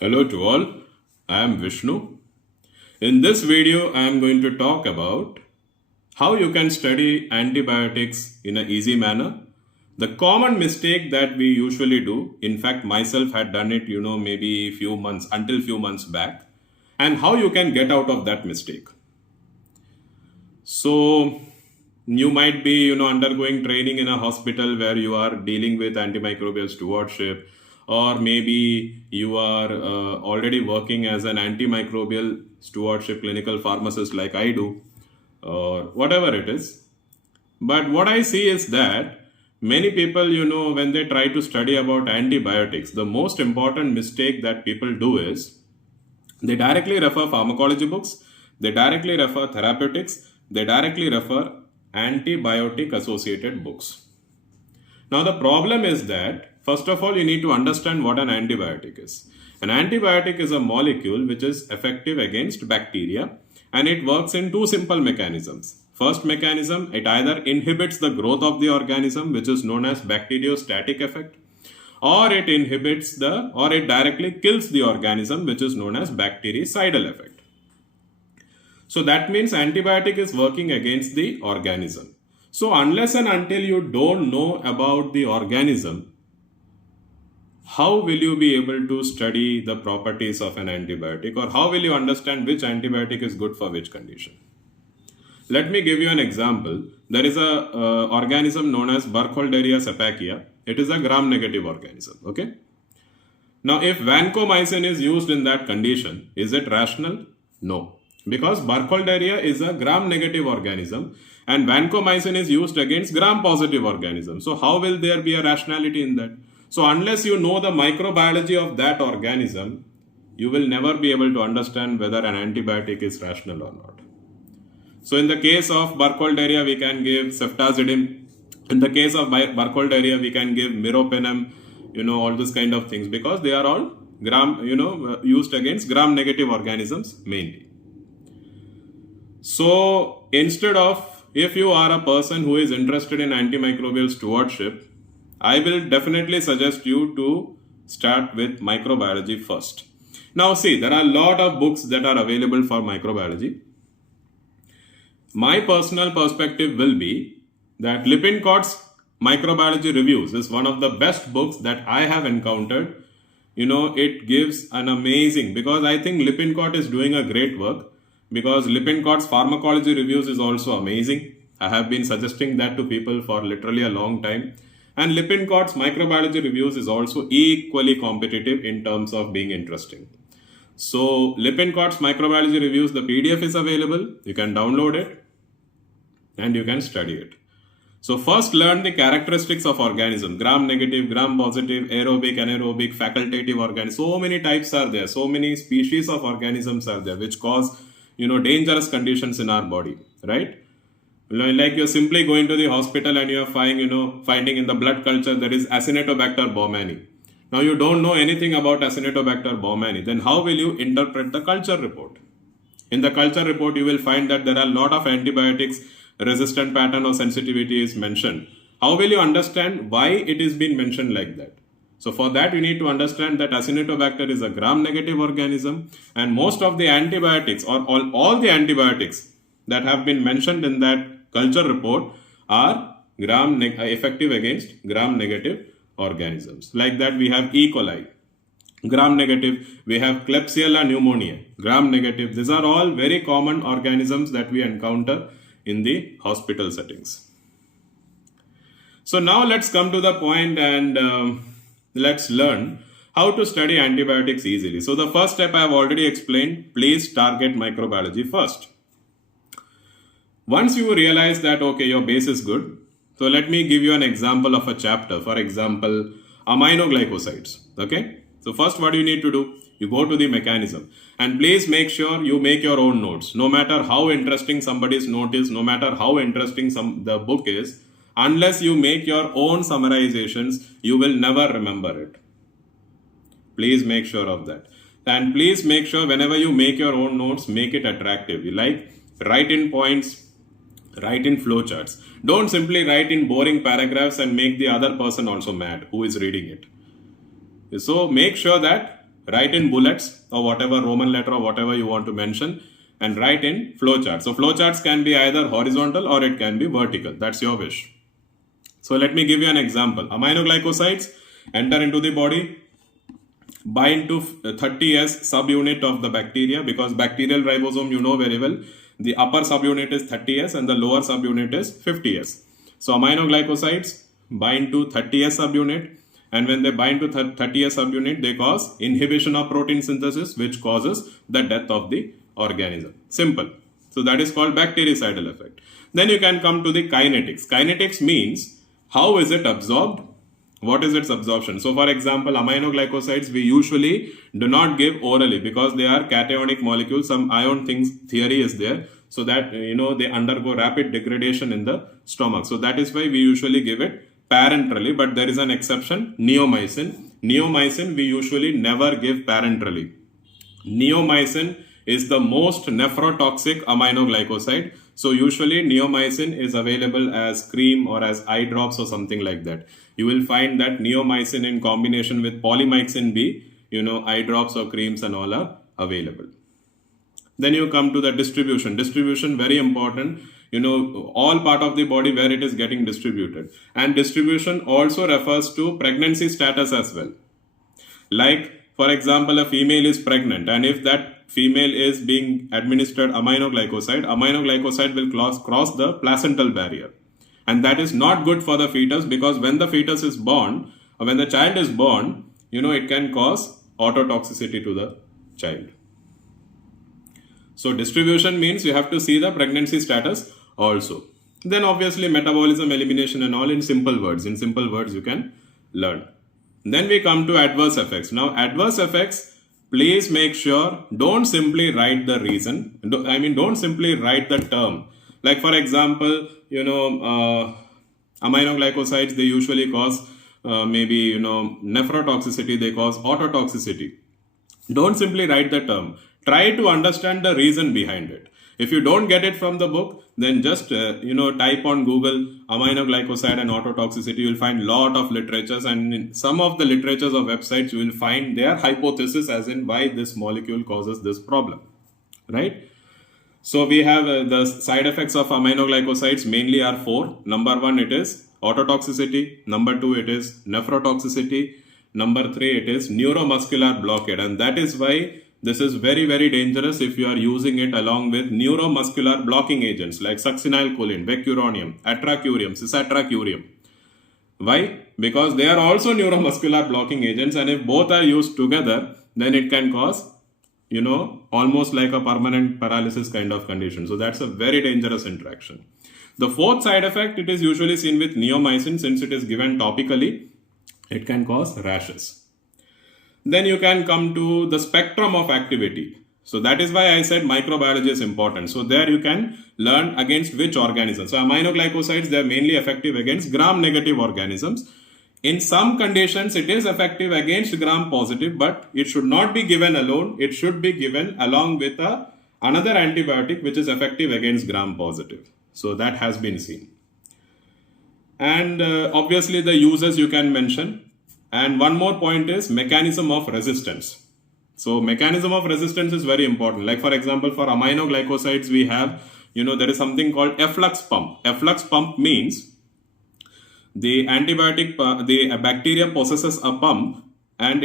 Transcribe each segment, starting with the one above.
Hello to all, I am Vishnu. In this video, I am going to talk about how you can study antibiotics in an easy manner. The common mistake that we usually do, in fact, myself had done it, maybe few months back, and how you can get out of that mistake. So, you might be, undergoing training in a hospital where you are dealing with antimicrobial stewardship, or maybe you are already working as an antimicrobial stewardship clinical pharmacist like I do, or whatever it is. But what I see is that many people, when they try to study about antibiotics, the most important mistake that people do is they directly refer pharmacology books, they directly refer therapeutics, they directly refer antibiotic associated books. Now, the problem is that, first of all, you need to understand what an antibiotic is. An antibiotic is a molecule which is effective against bacteria, and it works in two simple mechanisms. First mechanism, it either inhibits the growth of the organism, which is known as bacteriostatic effect, or it directly kills the organism, which is known as bactericidal effect. So that means antibiotic is working against the organism. So unless and until you don't know about the organism, how will you be able to study the properties of an antibiotic, or how will you understand which antibiotic is good for which condition? Let me give you an example. There is a organism known as Burkholderia cepacia. It is a gram-negative organism. Okay. Now, if vancomycin is used in that condition, is it rational? No, because Burkholderia is a gram-negative organism and vancomycin is used against gram-positive organisms. So, how will there be a rationality in that? So, unless you know the microbiology of that organism, you will never be able to understand whether an antibiotic is rational or not. So, in the case of Burkholderia, we can give ceftazidime. In the case of Burkholderia, we can give meropenem, all those kind of things, because they are all used against gram-negative organisms mainly. So, instead of, if you are a person who is interested in antimicrobial stewardship, I will definitely suggest you to start with microbiology first. Now, see, there are a lot of books that are available for microbiology. My personal perspective will be that Lippincott's Microbiology Reviews is one of the best books that I have encountered. It gives an amazing, because I think Lippincott is doing a great work, because Lippincott's Pharmacology Reviews is also amazing. I have been suggesting that to people for literally a long time. And Lippincott's Microbiology Reviews is also equally competitive in terms of being interesting. So Lippincott's Microbiology Reviews, the PDF is available. You can download it and you can study it. So first learn the characteristics of organism. Gram-negative, gram-positive, aerobic, anaerobic, facultative organisms. So many types are there. So many species of organisms are there which cause, dangerous conditions in our body, right? Like you're simply going to the hospital and you're finding in the blood culture there is Acinetobacter baumannii. Now you don't know anything about Acinetobacter baumannii. Then how will you interpret the culture report? In the culture report, you will find that there are a lot of antibiotics resistant pattern or sensitivity is mentioned. How will you understand why it is being mentioned like that? So for that, you need to understand that Acinetobacter is a gram-negative organism, and most of the antibiotics, or all the antibiotics that have been mentioned in that culture report are effective against gram-negative organisms. Like that, we have E. coli, gram-negative. We have Klebsiella pneumoniae, gram-negative. These are all very common organisms that we encounter in the hospital settings. So now let's come to the point and let's learn how to study antibiotics easily. So the first step I have already explained. Please target microbiology first. Once you realize that, okay, your base is good. So let me give you an example of a chapter. For example, aminoglycosides. Okay. So first what you need to do, you go to the mechanism, and please make sure you make your own notes. No matter how interesting somebody's note is, no matter how interesting the book is, unless you make your own summarizations, you will never remember it. Please make sure of that. And please make sure whenever you make your own notes, make it attractive. You write in points, write in flowcharts. Don't simply write in boring paragraphs and make the other person also mad who is reading it. So make sure that write in bullets or whatever Roman letter or whatever you want to mention, and write in flowchart. So flowcharts can be either horizontal or it can be vertical. That's your wish. So let me give you an example. Aminoglycosides enter into the body, bind to 30S subunit of the bacteria, because bacterial ribosome, you know very well, the upper subunit is 30S and the lower subunit is 50S. So aminoglycosides bind to 30S subunit, and when they bind to 30S subunit, they cause inhibition of protein synthesis, which causes the death of the organism. Simple. So that is called bactericidal effect. Then you can come to the kinetics. Kinetics means how is it absorbed? What is its absorption? So for example, aminoglycosides we usually do not give orally because they are cationic molecules. Some ion things theory is there, so that they undergo rapid degradation in the stomach. So that is why we usually give it parenterally, but there is an exception, neomycin. Neomycin we usually never give parenterally. Neomycin is the most nephrotoxic aminoglycoside. So usually neomycin is available as cream or as eye drops or something like that. You will find that neomycin in combination with polymyxin B, eye drops or creams and all are available. Then you come to the distribution. Distribution, very important. All part of the body where it is getting distributed. And distribution also refers to pregnancy status as well. Like, for example, a female is pregnant, and if that female is being administered aminoglycoside will cross the placental barrier. And that is not good for the fetus, because when the fetus is born, or when the child is born, it can cause ototoxicity to the child. So distribution means you have to see the pregnancy status also. Then obviously metabolism, elimination and all in simple words. In simple words you can learn. Then we come to adverse effects. Now adverse effects, please make sure don't simply write the reason. Don't simply write the term. Like for example, aminoglycosides, they usually cause nephrotoxicity, they cause ototoxicity. Don't simply write the term. Try to understand the reason behind it. If you don't get it from the book, then just type on Google aminoglycoside and ototoxicity. You will find lot of literatures, and in some of the literatures or websites you will find their hypothesis as in why this molecule causes this problem, right? So we have the side effects of aminoglycosides mainly are 4. Number 1, it is ototoxicity. Number 2, it is nephrotoxicity. Number 3, it is neuromuscular blockade, and that is why this is very, very dangerous if you are using it along with neuromuscular blocking agents like succinylcholine, vecuronium, atracurium, cisatracurium. Why? Because they are also neuromuscular blocking agents, and if both are used together, then it can cause, almost like a permanent paralysis kind of condition. So that's a very dangerous interaction. The 4th side effect, it is usually seen with neomycin. Since it is given topically, it can cause rashes. Then you can come to the spectrum of activity. So that is why I said microbiology is important. So there you can learn against which organisms. So aminoglycosides, they are mainly effective against gram-negative organisms. In some conditions, it is effective against gram-positive, but it should not be given alone. It should be given along with another antibiotic which is effective against gram-positive. So that has been seen. And obviously the uses you can mention. And one more point is mechanism of resistance. So mechanism of resistance is very important. Like for example, for aminoglycosides, we have, there is something called efflux pump. Efflux pump means the bacteria possesses a pump, and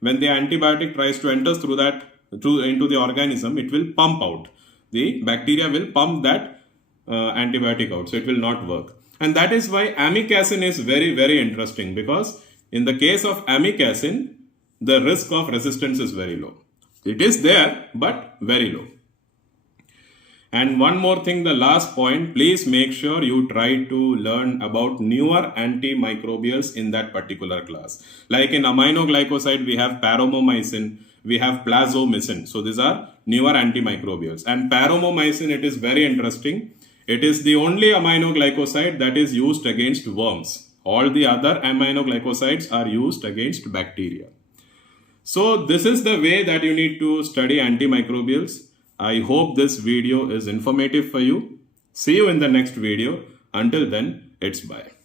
when the antibiotic tries to enter into the organism, it will pump out. The bacteria will pump that antibiotic out, so it will not work. And that is why amikacin is very, very interesting, because in the case of amikacin, the risk of resistance is very low. It is there, but very low. And one more thing, the last point, please make sure you try to learn about newer antimicrobials in that particular class. Like in aminoglycoside, we have paromomycin, we have plazomycin. So these are newer antimicrobials. And paromomycin, it is very interesting. It is the only aminoglycoside that is used against worms. All the other aminoglycosides are used against bacteria. So this is the way that you need to study antimicrobials. I hope this video is informative for you. See you in the next video. Until then, it's bye.